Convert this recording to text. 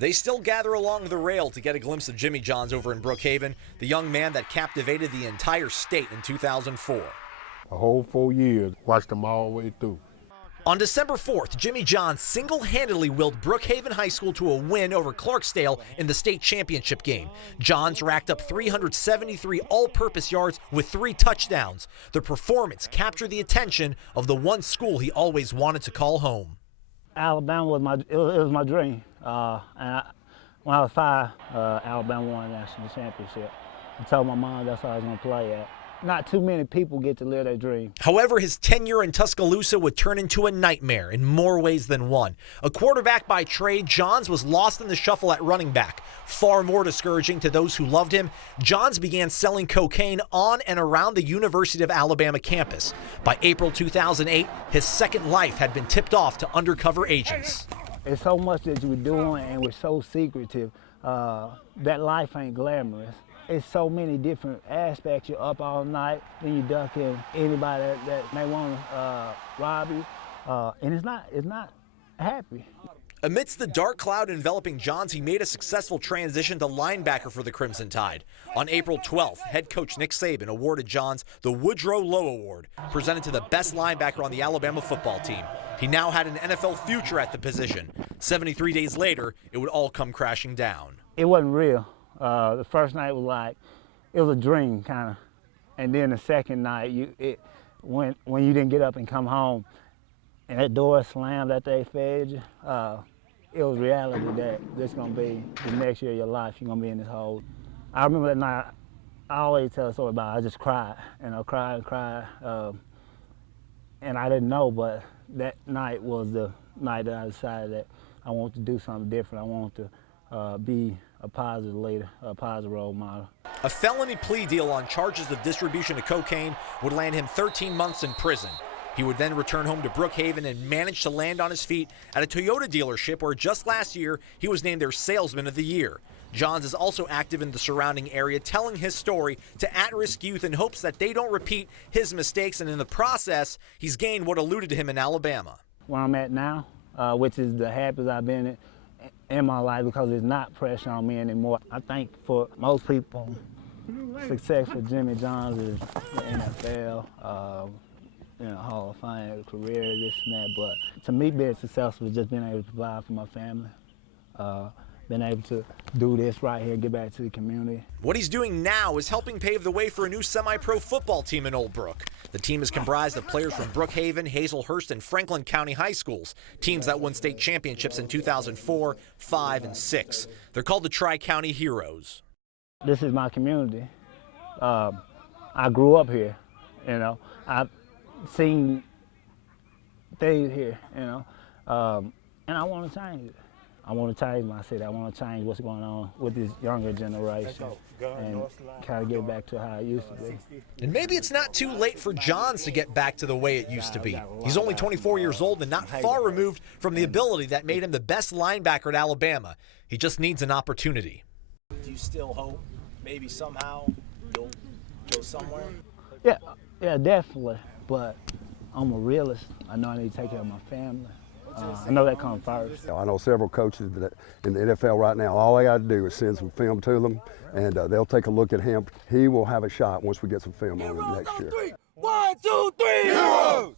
They still gather along the rail to get a glimpse of Jimmy Johns over in Brookhaven, the young man that captivated the entire state in 2004. A whole 4 years, watched them all the way through. On December 4th, Jimmy Johns single-handedly willed Brookhaven High School to a win over Clarksdale in the state championship game. Johns racked up 373 all-purpose yards with 3 touchdowns. The performance captured the attention of the one school he always wanted to call home. Alabama was my dream. When I was 5, Alabama won the national championship. I told my mom that's how I was going to play at. Not too many people get to live that dream. However, his tenure in Tuscaloosa would turn into a nightmare in more ways than one. A quarterback by trade, Johns was lost in the shuffle at running back. Far more discouraging to those who loved him, Johns began selling cocaine on and around the University of Alabama campus. By April 2008, his second life had been tipped off to undercover agents. It's so much that you were doing and was so secretive. That life ain't glamorous. It's so many different aspects. You're up all night, then you ducking anybody that may want to rob you, and it's not happy. Amidst the dark cloud enveloping Johns, he made a successful transition to linebacker for the Crimson Tide. On April 12th, head coach Nick Saban awarded Johns the Woodrow Lowe Award, presented to the best linebacker on the Alabama football team. He now had an NFL future at the position. 73 days later, it would all come crashing down. It wasn't real. The first night was like, it was a dream, kind of. And then the second night, when you didn't get up and come home, and that door slammed after they fed you, it was reality that this is going to be the next year of your life. You're going to be in this hole. I remember that night, I always tell a story about it. I just cried, cried and cried. And I didn't know, but that night was the night that I decided that I wanted to do something different. I wanted to be a positive leader, a positive role model. A felony plea deal on charges of distribution of cocaine would land him 13 months in prison. He would then return home to Brookhaven and manage to land on his feet at a Toyota dealership where just last year he was named their Salesman of the Year. Johns is also active in the surrounding area, telling his story to at-risk youth in hopes that they don't repeat his mistakes, and in the process, he's gained what eluded him in Alabama. Where I'm at now, which is the happiest I've been in my life, because there's not pressure on me anymore. I think for most people, success for Jimmy Johns is the NFL, Hall of Fame, career, this and that. But to me, being successful is just being able to provide for my family, being able to do this right here, get back to the community. What he's doing now is helping pave the way for a new semi-pro football team in Old Brook. The team is comprised of players from Brookhaven, Hazelhurst, and Franklin County high schools, teams that won state championships in 2004, 5, and 6. They're called the Tri-County Heroes. This is my community. I grew up here, I've seen things here, and I want to change it. I want to change my city. I want to change what's going on with this younger generation and kind of get back to how it used to be. And maybe it's not too late for Johns to get back to the way it used to be. He's only 24 years old and not far removed from the ability that made him the best linebacker at Alabama. He just needs an opportunity. Do you still hope maybe somehow you'll go somewhere? Yeah, definitely. But I'm a realist. I know I need to take care of my family. I know that comes first. I know several coaches that in the NFL right now, all they got to do is send some film to them, and they'll take a look at him. He will have a shot once we get some film on him next year. 1, 2, 3, heroes!